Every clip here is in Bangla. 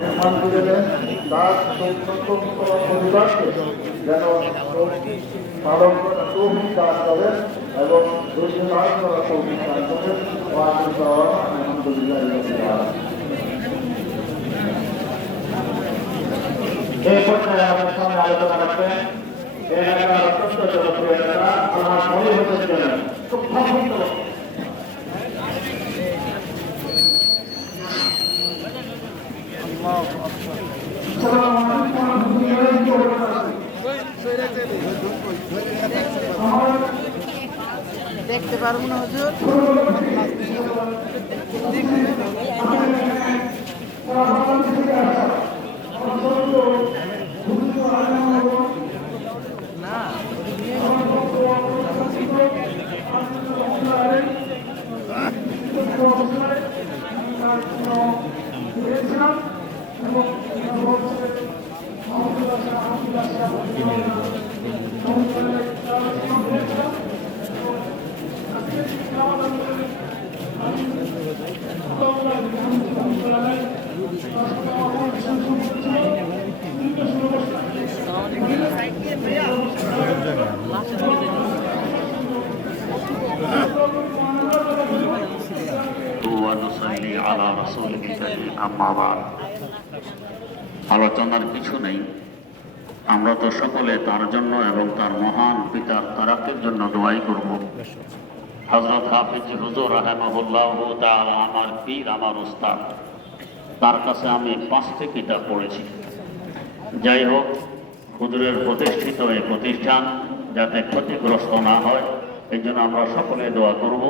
সম্মান করে দেন, তার পরিবারকে যেন পালন করা তৌফিক দান করেন এবং ধৈর্য ধারণ করা তৌফিক দান করেন। আলহামদুলিল্লাহ। এই পর্যায়ে আমাদের সামনে আলোচনা রাখবেন এলাকার অত্যন্ত জনপ্রিয় নেতা আমার মনে হতেছিলেন খুব সংক্ষিপ্ত। দেখতে পারবো না হুজুর। না আলোচনার কিছু নেই। আমরা তো সকলে তার জন্য এবং তার মহান পিতার তারাকের জন্য দোয়াই করব। হযরত হাফিজ হুজুর রাহিমাহুল্লাহ তাআলা আমার পীর, আমার উস্তাদ, তার কাছে আমি 5টি কিতাব পড়েছি। যাই হোক, হুজুরের প্রতিষ্ঠিত এই প্রতিষ্ঠান যাতে ক্ষতিগ্রস্ত না হয় এই জন্য আমরা সকলে দোয়া করব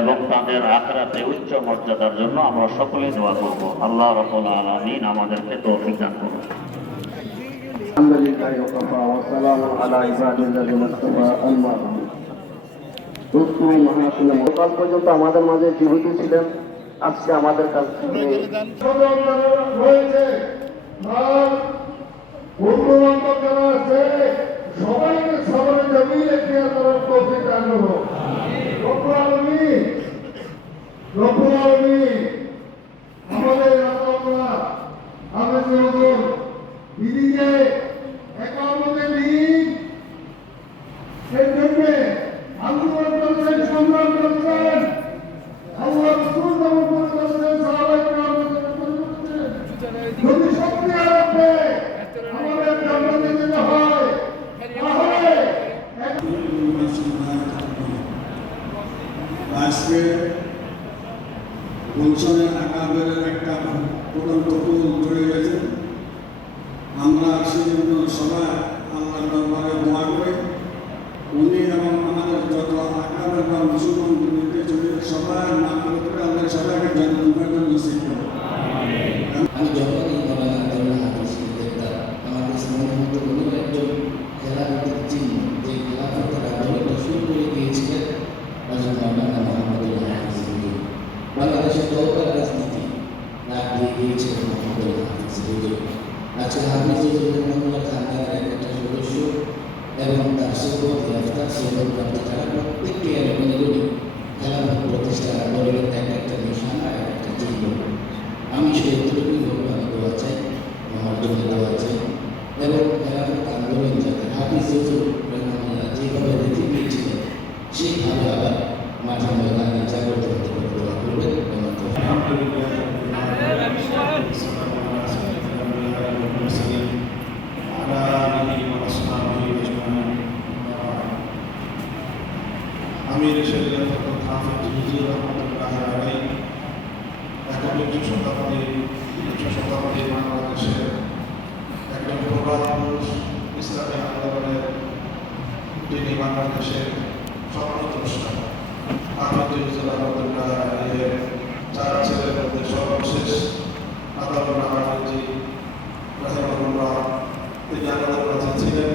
এবং তাদের আখিরাতে উচ্চ মর্যাদার জন্য আমরা সকলে দোয়া করব। আল্লাহ রাব্বুল আলামিন আমাদেরকে তৌফিক দান করুন। আলহামদুলিল্লাহ ওয়া সালামু আলা ইবাদিল্লাহিল মুস্তাফা আম্মা বা'দ। কাল পর্যন্ত আমাদের মাঝে জীবিত ছিলেন, আজকে আমাদের কাছে রয়েছে সবাইকে সবাই জমিয়ে ক্রিয়া করার তৌফিক দান করুন। রব্বুল আলামিন আমাদের আল্লাহ আমাদের হুজুর দিদিকে একামতে দিন এর জন্য আন্দোলন করেছেন, সংগ্রাম করেছেন, আল্লাহ রাসূল দমন করেছেন, সাহাবায়ে কেরাম করেছেন। যদি শক্তি রাখবে আমাদের জান্নাতে যেতে হয় তাহলে আজকে গুলশানের আকাবেরের একটা পূরন্ত ফুল জড়ে গেছে। আমরা সেই জন্য সবাই আল্লাহর দরবারে দোয়া করি উনি এবং আমাদের যত আকাবের বা মুসলমান সবাই নাম করে আল্লাহ সবাইকে জন্মগ্রহণ নসিব করে। আমি যখনই হাদিস দেখতাম আমার কাছে মনে হতো কোনো একজন খেলাফতের চিহ্ন, যে খেলাফতের আন্দোলনটা শুরু করে দিয়েছিলেন হযরত মাওলানা মুহাম্মদুল্লাহ হাফিজ। বাংলাদেশের দরকার রাজনীতি লাভ দিয়ে দিয়েছিলেন মুহাম্মদুল্লাহ হাফিজ। আজকে হাফিজ রহমাতুল্লাহ খানদানের একটা সদস্য এবং তার সুবত যারা প্রত্যেকটি এলাকাগুলি খেলাফত প্রতিষ্ঠার আন্দোলনের একটা নিশানা, একটা চিহ্ন। আমি সেই এতটুকুই বলবো, আমি দোয়া চাই, আমার জন্য দোয়া চাই এবং খেলাফত আন্দোলন যাতে হাফিজ রহমাতুল্লাহ যেভাবে রেখে দিয়েছিলেন সেইভাবে আবার মাঠে ময়দানে জাগ্রত হতে পারে দোয়া করবেন। আমির শরীয়ত হাফিজ হুজুর রহমাতুল্লাহ আলাইহি একবিংশ শতাব্দীর বাংলাদেশের একজন প্রবাদ পুরুষ, ইসলামী আন্দোলনের যিনি বাংলাদেশের স্বপ্নদ্রষ্টা হাফিজ হুজুর রহমাতুল্লাহ আলাইহির 4 ছেলের মধ্যে সর্বশেষ আদালুল হাফিজি রাহিমাহুল্লাহ তিনি আমাদের কাছে ছিলেন।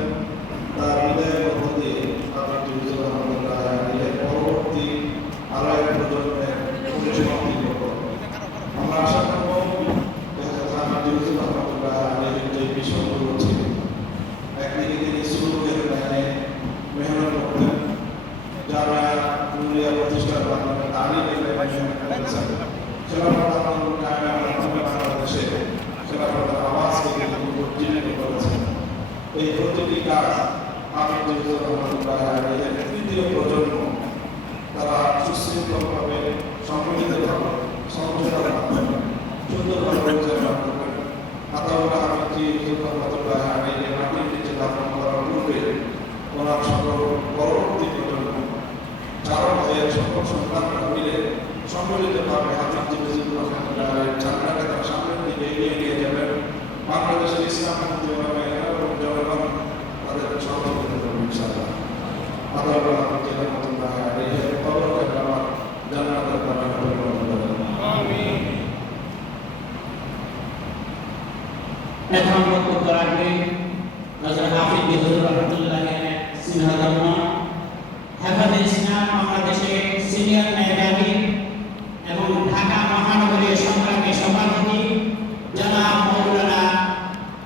তার হৃদয়ের মধ্য দিয়ে হাফিজ হুজুর রহমাতুল্লাহ আলাইহির পরবর্তী আরো এক প্রজন্মের পরিসমাপ্তি করব। আমরা আশা করব হাফিজ হুজুর রহমাতুল্লাহ আলাইহির যে বিষয়গুলো ছিল, একদিকে তিনি সুলুকের লাইনে মেহনত করতেন, এই প্রতিটি কাজ হাফিজ রহমতুল্লাহ আলাইহির তৃতীয় প্রজন্ম তারা সুশৃঙ্খলভাবে সম্মিলিতভাবে সমঝোতার মাধ্যমে সুন্দরভাবে পরিচালনা করবেন। আতাউল্লাহ হাফিজ রহমতুল্লাহ আলাইহির মাটির নিচে দাফন করার পূর্বে ওনার সকল পরবর্তী প্রজন্ম চার ভাইয়ের সকল সন্তানরা মিলে সম্মিলিতভাবে হাফিজ রহমতুল্লাহ আলাইহির ঝান্ডাকে তার সামনের দিকে এগিয়ে নিয়ে যাবেন। বাংলাদেশের ইসলাম এবং জনগণ তাদের সহযোগিতা করবে ইনশাআল্লাহ। আতাউল্লাহ হাফিজ রহমতুল্লাহ আলাইহির কবরকে আল্লাহ জান্নাতের বাগানে পরিণত করেন। আমিন। এখন বক্তব্য রাখবেন হযরত হাফিজ হুজুর রহমাতুল্লাহ সিনহাদান হেফাজে ইসলাম বাংলাদেশের সিনিয়র মেধাবী এবং ঢাকা মহানগরীর সংগ্রামী সভাপতি জনাব মাওলানা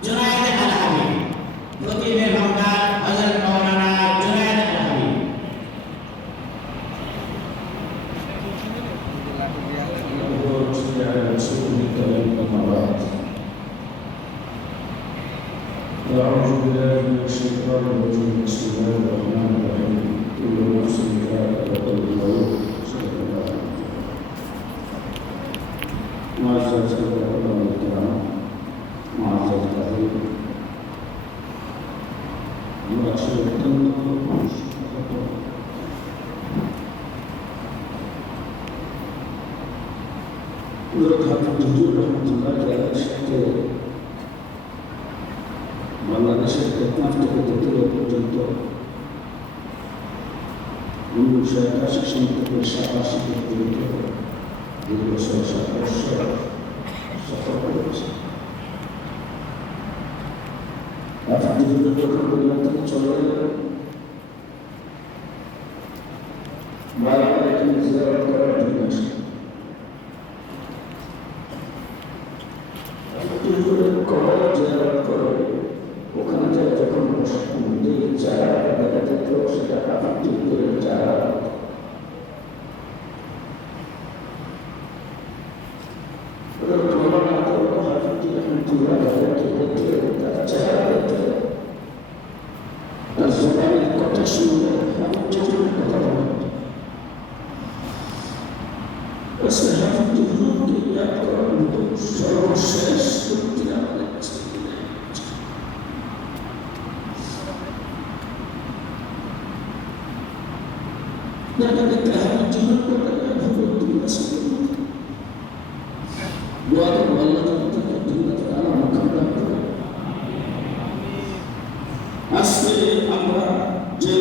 জুনায়েদ আল হাবিব, খতিবে বাংলার হযরত মাওলানা জুনায়েদ আল হাবিব। أعوذ بالله من الشيطان الرجيم بسم الله الرحمن الرحيم كل نفس ذائقة الموت صدق الله معزز الأحباب الكرام معزز الحبيب معاشر বাংলাদেশের একমাত্র তৃতীয় পর্যন্ত 1981 সাল থেকে 87 পর্যন্ত দীর্ঘ 7 বছর সফর করেছে। আপনি যদি যখন চলে গেলেন বারবার এখানে জিয়ারত করার জন্য আসেন। কবর জিয়ারত করে ওখানে যায় যখন যে যারা দেখা যেত সেটা আপত্তি করে যারা তুলনা করবো হাফিজ এখন তুলা তাদেরকে দেখলে তারা চেহারা দেখলে তার জবানের কথা শুনলে হাফিজের কথা বলে হাফিজকে ইয়াদ করার মতো সর্বশেষ শক্তি আমাদের কাছে আজকে আমরা যে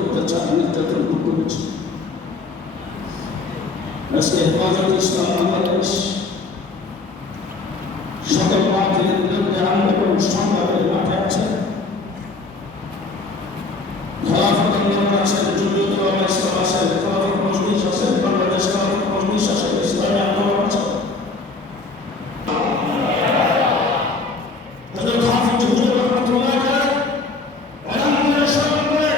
অত্যাচার নির্যাতন করেছি, আজকে হেফাজতে ইসলাম বাংলাদেশ সকল মাঠের বিরুদ্ধে আন্দোলন সংগ্রামের মাঠে আছে। খেলাফত আন্দোলন আছে, জমিয়ত উলামা ইসলাম আছে, খেলাফত মজলিস আছে, বাংলাদেশ খেলাফত মজলিস আছে, ইসলামী আন্দোলন আছে। হযরত হাফিজ হুজুর রহমাতুল্লাহ আলাইহি আলহামদুলিল্লাহ স্মরণ করে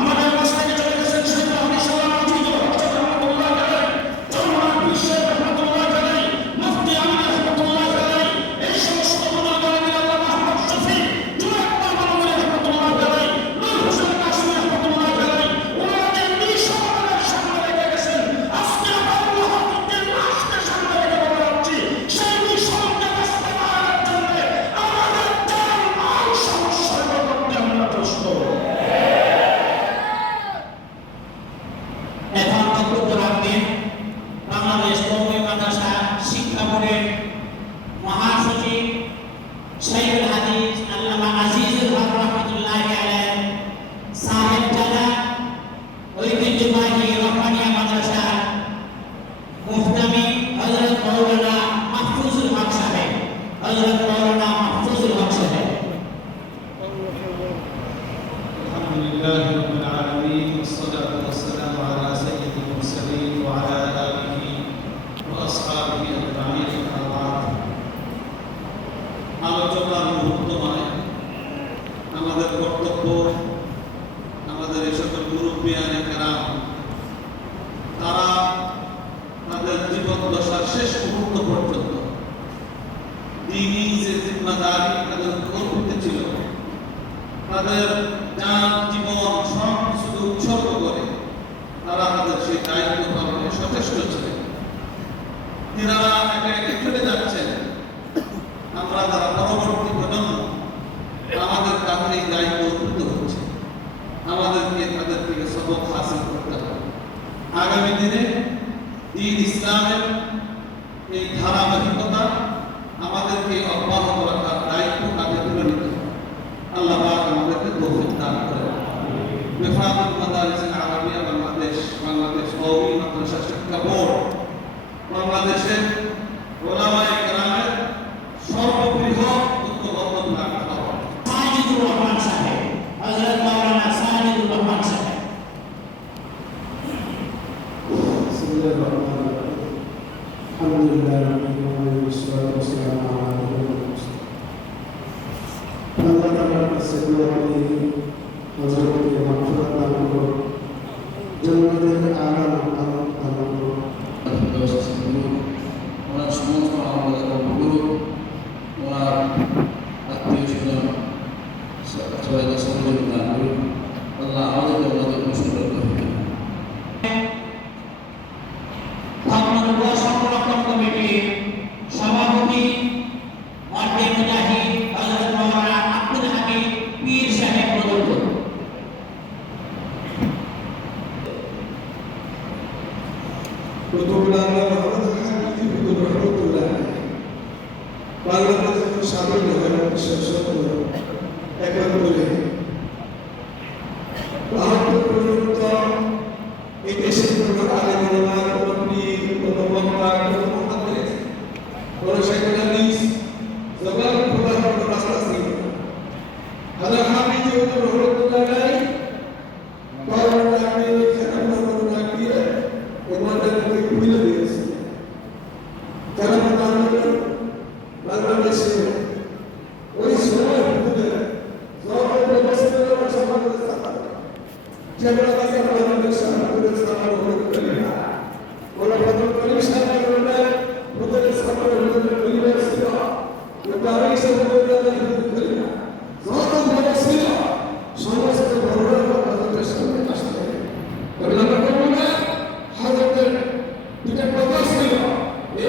আমাদের মাঝ থেকে চলে গেছেন শেখ আহমদ সালাম মজিদ রহমাতুল্লাহ আলাইহি, জনাব বিশ্বের রহমাতুল্লাহ আলাইহি, মুফতি আমিন রহমাতুল্লাহ আলাইহি, এই সমস্ত বুজুর্গরা আল্লাহ মুহাম্মদ শফি জুনায়েদ মামুন রহমাতুল্লাহ আলাইহি, নূর হোসেন কাশিম রহমাতুল্লাহ আলাইহি, ওনারা যে নিঃসন্দেহের সামনে রেখে গেছেন, আজকে আল্লাহ হাফিজের লাশকে সামনে রেখে বলা হচ্ছে, সেই নিঃসন্দেহ বাস্তবায়নের জন্য আমাদের জান মাল সমস্যার করতে আমরা প্রস্তুত। এখন বক্তব্য রাখবেন বাংলাদেশ কওমি মাদ্রাসা শিক্ষা বোর্ডের মহাসচিব শাইখুল হাদিস আল্লামা আজিজুল হক রহমাতুল্লাহ আলাইহি সাহেব জানা ঐতিহ্যবাহী রহমানিয়া মাদ্রাসা মুহতামি হযরত মাওলানা মাহফুজুল হক সাহেব, হযরত মাওলানা মাহফুজুল হক সাহেব। আলহামদুলিল্লাহ রাব্বিল আলামিন ওয়াসসালাতু ওয়াসসালামু আলা সাইয়্যিদিল মুরসালিন ওয়া আলা আলিহি ওয়া আসহাবিহি আজমাইন। আলোচনার মুহূর্ত মানে আমাদের কর্তব্য আমাদের এই সকল মুরব্বিয়ানে কেরাম তারা তাদের জীবন দশার শেষ মুহূর্ত পর্যন্ত দিনই যে জিম্মাদারি তাদের অর্পিত ছিল তাদের যান জীবন সব কিছু উৎসর্গ করে তারা তাদের সেই দায়িত্ব পালনে সচেষ্ট ছিলেন। এনারা একে একে চলে যাচ্ছেন, আমরা তারা পরবর্তী প্রজন্ম আমাদের কাছে এই দায়িত্ব উদ্ভূত হচ্ছে, আমাদেরকে তাদের থেকে সবক হাসিল করতে হবে। আগামী দিনে দ্বীন ইসলামের এই ধারাবাহিকতা আমাদেরকে অব্যাহত রাখার দায়িত্ব কাঁধে তুলে নিতে হবে। আল্লাহ পাক আমাদেরকে তৌফিক দান করেন। মিফাকুল মাদারিস আল-আরাবিয়া বাংলাদেশ কওমি মাদ্রাসা শিক্ষা বোর্ড বাংলাদেশের ওলামায়ে কেরামের সর্ববৃহৎ ঐক্যবদ্ধ প্ল্যাটফর্ম। সাজিদুর রহমান সাহেব, হযরত মাওলানা সাজিদুর রহমান সাহেব। আলহামদুলিল্লাহ রাব্বিল আলামিন ওয়াসসালাতু ওয়াসসালামু আলা রাসূলিল মুরসালিন। আল্লাহ তাআলার কাছে দোয়া করি হযরতকে মাগফিরাত দান করুন, জান্নাতের আলা মাকাম দান করুন। ওনার সমস্ত আমাদের গুরু, ওনার আত্মীয় স্বজন সবাইকে সম্বোধন দান করুন। আল্লাহ আমাদেরকে ওনাদের সুন্দর করে সংরক্ষণ কমিটির সভাপতি মাঠে মুজাহিদ হযরত মাওলানা আব্দুল হাকিম পীর সাহেব প্রদত্ত। কুতুবুল্লাহ মুহাম্মদ হাকিম হুজুর রহমাতুল্লাহ বাংলাদেশের স্বাধীন হয়ে এখন বলে 72 পর্যন্ত এই দেশের কোনো আলেম ওলামা, কোনো পীর, কোনো বক্তা, কোনো মুহাদ্দিস, কোনো শাইখুল হাদিস জবান খোলার কোনো রাস্তা ছিল না। হযরত হাফিজ হুজুর রহমাতুল্লাহ আলাইহি করোনা লাগিয়ে করোনা লাগিয়ে ওনাদেরকে খুলে দিয়েছে। কেন বাংলাদেশে ওই সময় হুজুরের যখন ব্যবস্থা সমাজের স্থাপন যেগুলো কাছে বাংলাদেশ আমাদের স্থাপন হতে পারে না। ওরা কত পরিষ্কার করবে হুজুরের স্থাপন হুজুরের পরিবার ছিল, কিন্তু আমি সব হুজুরের করি না। যত বড় ছিল সমস্ত বড়রা হুজুরের সামনে আসতে তবে আমরা করবো না। হযরতের দুটা কথা ছিল,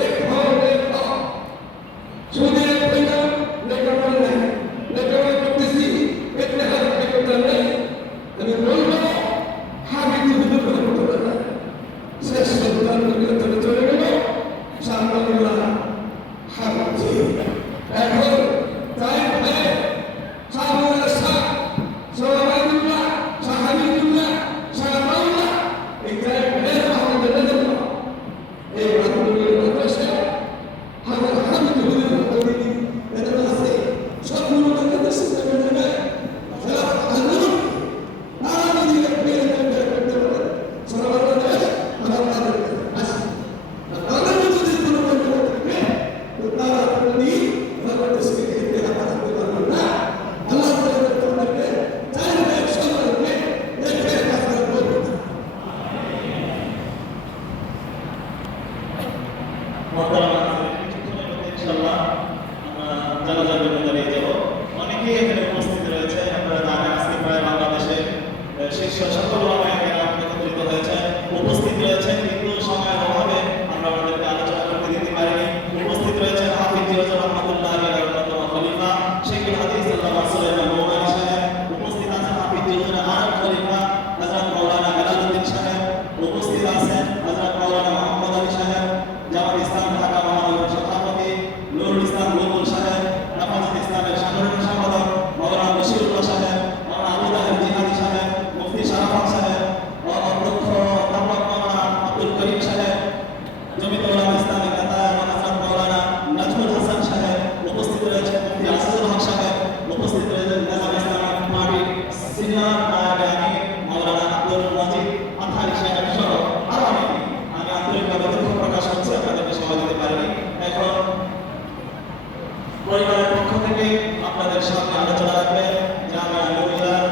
এক হও এক হও, শুনে পেনা লেখাপড়া নেই, লেখাপড়া করতেছি একটা হাত লেখাপড়া নেই। আমি বলবো হাবিব হুজুর রহমাতুল্লাহ শেষ সন্তান করে চলে গেল শাহবানুল্লাহ হাবিব। এখন তাই ভাই শাহবানুল্লাহ শাহবানুল্লাহ শাহাবিবুল্লাহ শাহবানুল্লাহ এই তাই ভাই আমাদের জন্য এই বাংলাদেশের মাদ্রাসা হাবিব হুজুর রহমাতুল্লাহ এটা আছে সবগুলো বাংলাদেশের জন্য নেই। অনেকেই এখানে উপস্থিত রয়েছে। আপনারা জানেন আজকে প্রায় বাংলাদেশের শীর্ষ সকল ওলামায়ে কেরাম একত্রিত হয়েছে, উপস্থিত রয়েছেন, কিন্তু সময়ের অভাবে আমরা আমাদেরকে আলোচনা করতে দিতে পারিনি। উপস্থিত রয়েছেন হাফিজ হুজুর রহমাতুল্লাহ আলাইহির অন্যতম খলিফা শেখুল হাদিস আল্লামা সুলাইমান নোমানী সাহেব, উপস্থিত আছেন হাফিজ হুজুরের আরেক খলিফা হযরত মাওলানা হেলালুদ্দিন সাহেব, উপস্থিত আছেন হযরত মাওলানা মুহাম্মদ আলী সাহেব, জামাত ইসলাম ঢাকা মহানগর সভাপতি নুরুল ইসলাম বুলবুল সাহেব, হেফাজত ইসলামের সাধারণ সম্পাদক মাওলানা বশিরুল্লাহ সাহেব, মাওলানা আবু তাহের জিহাদি সাহেব, মুফতি শারাফত সাহেব, অধ্যক্ষ অধ্যাপক মাওলানা আব্দুল করিম সাহেব, জমিয়ত উলামা ইসলামিক নেতা হযরত মাওলানা নাজমুল হাসান সাহেব, উপস্থিত রয়েছেন মুফতি আসিফুল হক সাহেব, উপস্থিত রয়েছেন নিজাম ইসলামিক পার্টির সিনিয়র নায়েবে আমির মাওলানা আব্দুল মজিদ আনসারী সাহেব সহ আরো অনেকে। আমি আন্তরিকভাবে দুঃখ প্রকাশ করছি আপনাদেরকে সময় দিতে পারিনি। এখন পরিবারের পক্ষ থেকে আপনাদের সামনে আলোচনা রাখবেন জামিয়া নূরিয়ার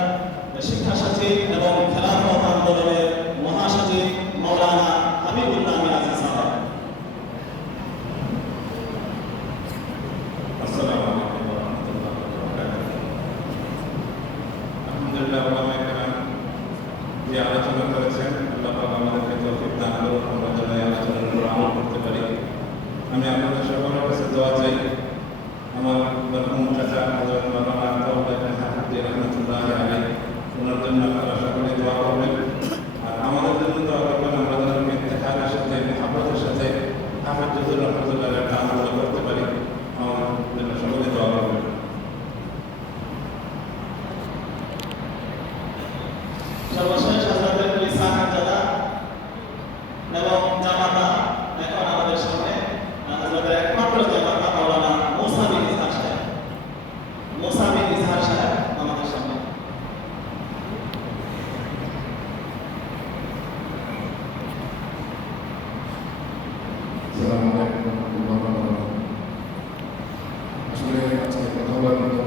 শিক্ষা সচিব এবং খেলাফত আন্দোলনের মহাসচিব মাওলানা হাবিবুল্লাহ মিরাজি সাহেব। আসসালামু আলাইকুম ওয়া রাহমাতুল্লাহি ওয়া বারাকাতুহু। মরহুম চাচা হযরত মাওলানা তাওফিক হাফিজ রহমাতুল্লাহ আলাইহি ওনার জন্য আপনারা সকলে দোয়া করবেন আর আমাদের জন্য দোয়া করবেন। আমরা যেন ইত্তেহাদের সাথে মহব্বতের সাথে হাফিজ হুজুর রহমাতুল্লাহ আলাইহি আমল করতে পারি। আমাদের জন্য সকলে দোয়া করবেন। সর্বশেষ হযরত ঈসা খানজাদা এবং জামাতা এখন আমাদের সামনে হযরতের একমাত্র জামাতা মাওলানা মুসা বিন ইসহাক সাহেব। মুসা বিন ইসহাক সাহেব আমাদের সামনে। আসসালামু আলাইকুম ওয়া রাহমাতুল্লাহি ওয়া বারাকাতুহু। আসলে আজকে কথা বলার মতো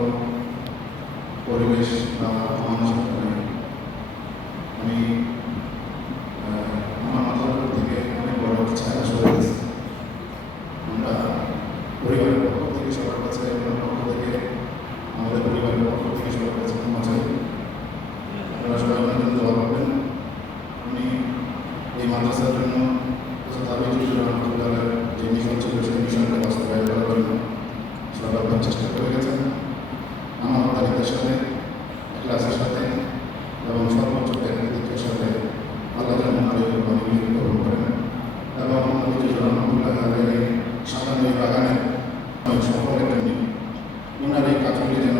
পরিবেশ বা মানুষ নেই। আমি আমার মাথার উপর থেকে অনেক বড় একটা ছায়া সরে গেছে। আমরা পরিবারের পক্ষ থেকে সবার কাছে, আমার পক্ষ থেকে, আমাদের পরিবারের পক্ষ থেকে সবার কাছে ক্ষমা চাই। আপনারা সবাই আমার জন্য দোয়া করবেন। আমি এই মাদ্রাসার জন্য যে মিশন ছিল সেই মিশনকে বাস্তবায়ন করার জন্য সর্বাত্মক চেষ্টা করে গেছেন। আমার তালিকার সাথে, ক্লাসের সাথে এবং সর্বোচ্চ ব্যক্তিত্বের সাথে আল্লাহ যেন অনেক গ্রহণ করেন এবং রহমতুল্লাহ আলাইহির 97 বাগানের সফলের জন্য ওনার এই কাজগুলি যেন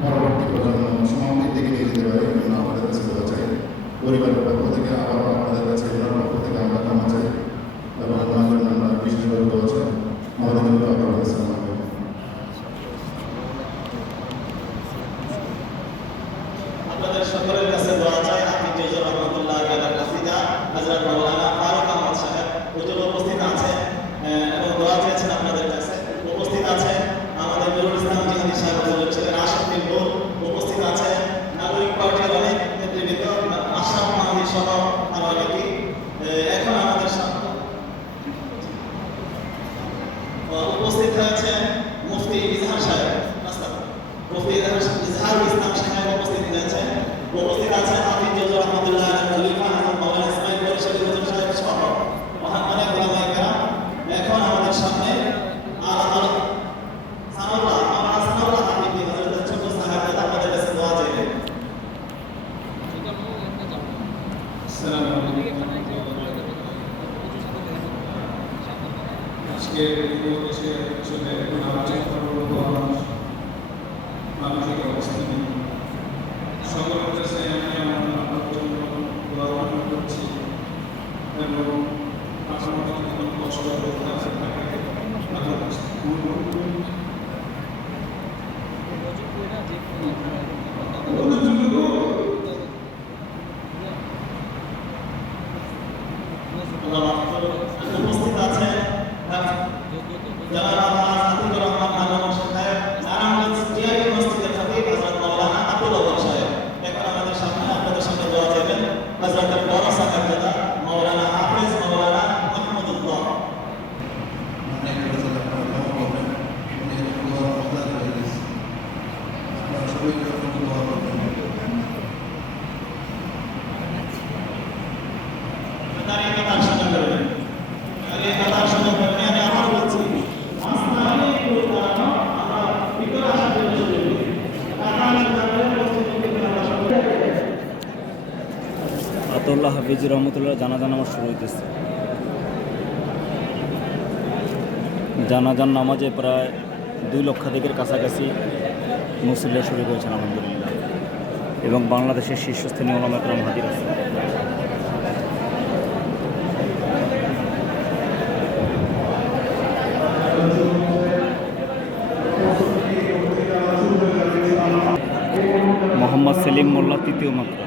পরবর্তী প্রজন্ম সমাপ্তির দিকে নিয়ে যেতে পারে জন্য আমাদের কাছে দোয়া চাই। পরিবারের পক্ষ থেকে আবারও আপনাদের কাছে ওনার পক্ষ থেকে আমরা ক্ষমা চাই এবং ওনার জন্য আমরা বিশেষভাবে দোয়া চাই। আমাদের জন্য দোয়া করবেন। আসসালামু আলাইকুম। আপনাদের সকলের কাছে দোয়া চাই। হাফিজ হুজুর রহমাতুল্লাহ আলাইহি কাসিদা হযরত মাওলানা ফারুক আহমদ সাহেব হুজুর উপস্থিত আছেন এবং দোয়া চেয়েছেন আপনাদের কাছে। উপস্থিত আছেন আমাদের নুরুল ইসলাম জিহাদি সাহেব হুজুরের ছেলে আশরাফ বিন নূর, উপস্থিত আছেন নাগরিক পার্টির অনেক নেতৃবৃন্দ, আশরাফ মাহমুদ সহ আরো অনেকেই। এখন আমাদের সামনে উপস্থিত হয়েছেন মুফতি ইজহার সাহেব, মুফতি ইজহারুল ইসলাম সাহেব উপস্থিত হয়েছেন। উপস্থিত আছেন হাফিজ হুজুর রহমাতুল্লাহ আলাইহি খলিফা হযরত মাওলানা ইসমাইল বরিশালী হুজুর সাহেব সহ অনেক উলামায়ে কেরাম। এখন আমাদের সামনে সানাউল্লাহ হাফিজ হযরত ছোট সাহেব আপনাদের কাছে দোয়া চাইবেন। আসসালামু আলাইকুম। আজকে দেশে আসলে মানসিক অবস্থা নেই। সকলের কাছে আমি আমার জন্য দোয়া করছি এবং আপনার কোনো কষ্ট করতে আছে থাকে আল্লাহর কাছে উপস্থিত আছেন জনাব আতিকুর রহমান আলম সাহেব, নারায়ণগঞ্জ টিআইবি মসজিদের খতিব হযরত মাওলানা আব্দুল ওয়াহাব সাহেব। এখন আমাদের সামনে আপনাদের সামনে দোয়া চাইবেন হযরতের বড় সাহেবজাদা মাওলানা হাফেজ মাওলানা মাহমুদুল্লাহ। দাঁড়িয়ে কাতার সামনে করবেন, আগে কাতার সামনে করবেন। আমি আবার বলছি আস্থা অনেক পুরোনো, আমরা ভিতরে আসার জন্য সুযোগ দিই। কাতার সামনে মসজিদের ভিতরে আমরা সবাই আতাউল্লাহ হাফিজ রহমতুল্লাহ জানাজা নামাজ শুরু হইতেছে। জানাজার নামাজে প্রায় 2 লক্ষাধিকের কাছাকাছি মুসল্লিরা শুরু করেছেন আলহামদুলিল্লাহ, এবং বাংলাদেশের শীর্ষস্থানীয় উলামায়ে কেরাম হাজির আছে। মোহাম্মদ সেলিম মোল্লা তৃতীয় মাত্রা।